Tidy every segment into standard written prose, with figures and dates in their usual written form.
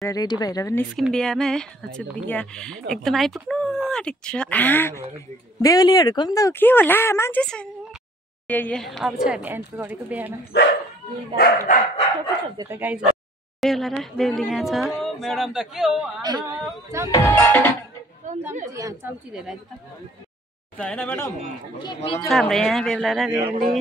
Ready भएर पनि निस्किम बिहामा है। हजुर बिहा एकदम आइपुग्नु आँटेको छ। बेहुलीहरूको पनि त के होला मान्छे छैन। अब चाहिँ हामी एन्ट्री गरेको बिहामा। गाइज बेहुला र बेहुली यहाँ छ। म्याडम त के हो हाम्रो यहाँ बेहुला र बेहुली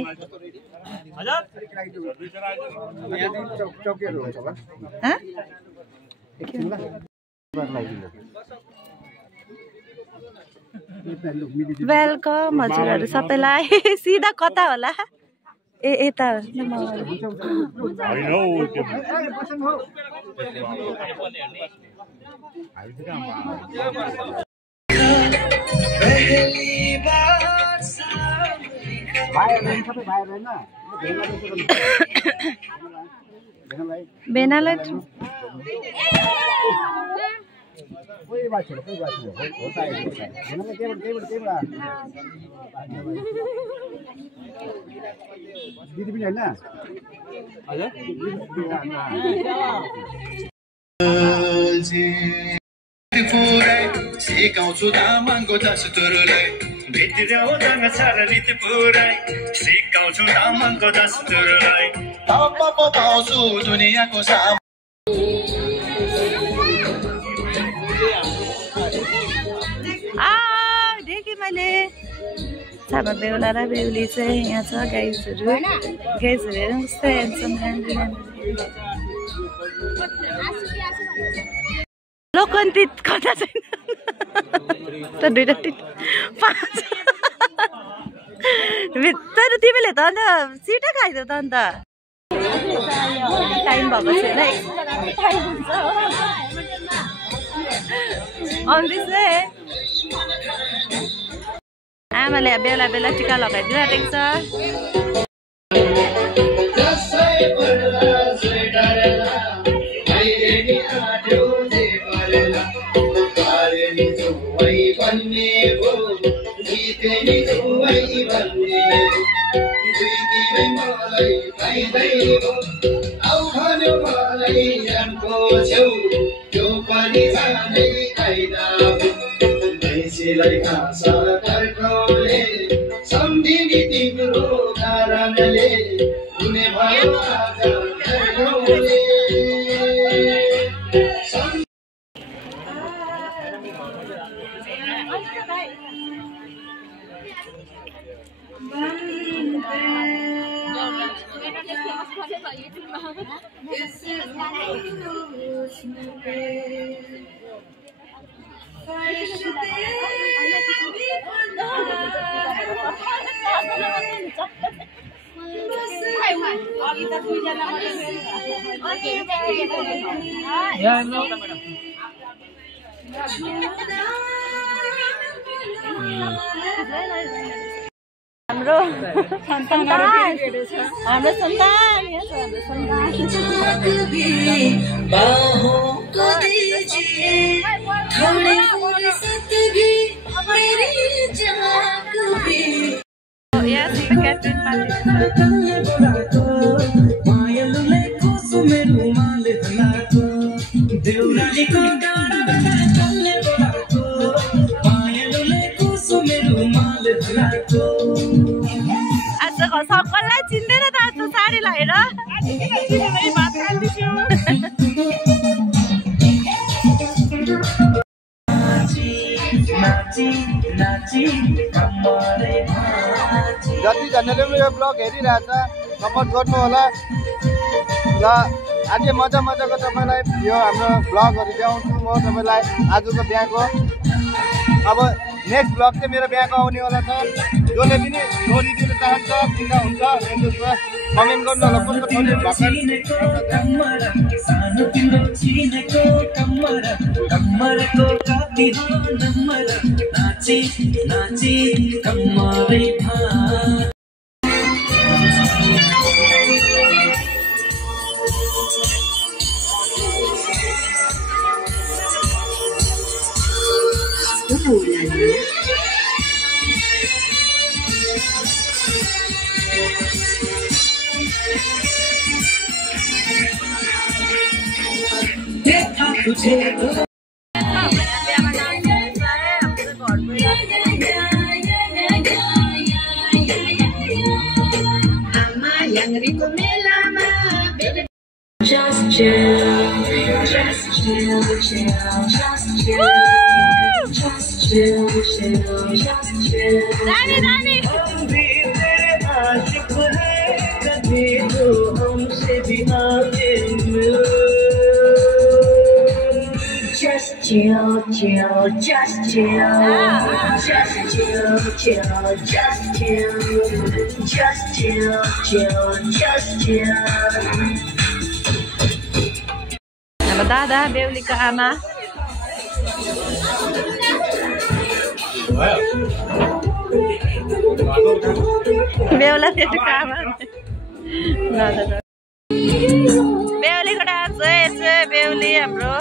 वेलकम हजुरहरू सबैलाई। सिधा कता होला ए यता बेनालाई दिदी पनि हैन सिकाउँछु तामाङको दस्तुरलाई भित्र्याउ जङ छारलित पुरै सिकाउँछु तामाङको दस्तुरलाई तब पाउँछु दुनियाँको साम देखेँ मैले। हाम्रो बेहुला र बेहुली चाहिँ यहाँ छ। गाइजहरू हेर्नु कस्तो हेर्छौँ। लोकन्तित कता छैन त दुईटा पाँच तर तिमीले त अन्त सिटै खाइदियो त अन्त टाइम भएको छैन आउँदैछ। आमाले बेला बेला टिका लगाइदिइराखेको छ। सम्झिने तिम्रो कारणले हुने भयो आज हाम्रो सन्तान हाम्रो सन्तान सबैलाई चिन्दैन त आज साडी लगाएर जतिजनाले पनि यो ब्लग हेरिरहेछ सपोर्ट गर्नु होला ल। अझै मजा मजाको तपाईँलाई यो हाम्रो ब्लगहरू ल्याउँछु म तपाईँलाई आजको बिहाको। अब नेक्स्ट ब्लग चाहिँ मेरो बिहाको आउने होला छ। जसले पनि छोरी दिन चाहन्छ किन हुन्छ फेसबुकमा कमेन्ट गर्नु होला। कसको छोरी देखा Just chill, just chill, chill, just chill. Just chill, chill, just chill. Dani, Dani. Just chill, chill, just chill. Just chill, chill, just chill. Just chill, chill, just chill. हाम्रो दादा बेहुलीको आमा बेहुला बेहुलीको आमा बेहुलीको डान्स है बेहुली हाम्रो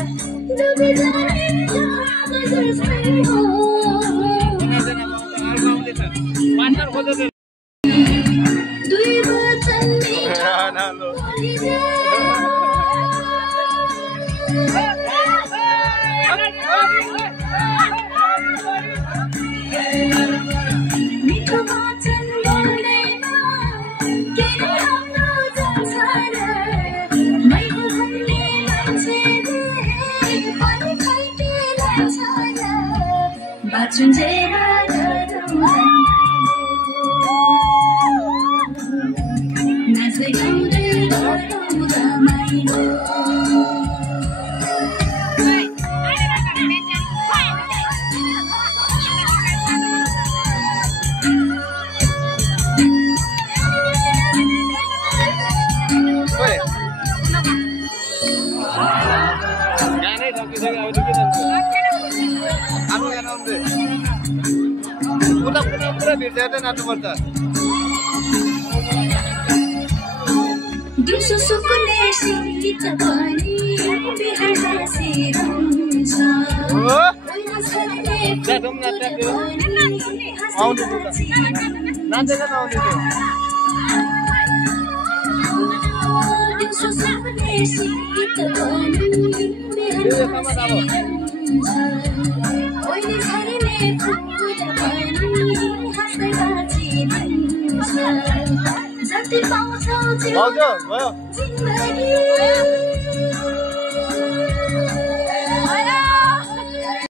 भयो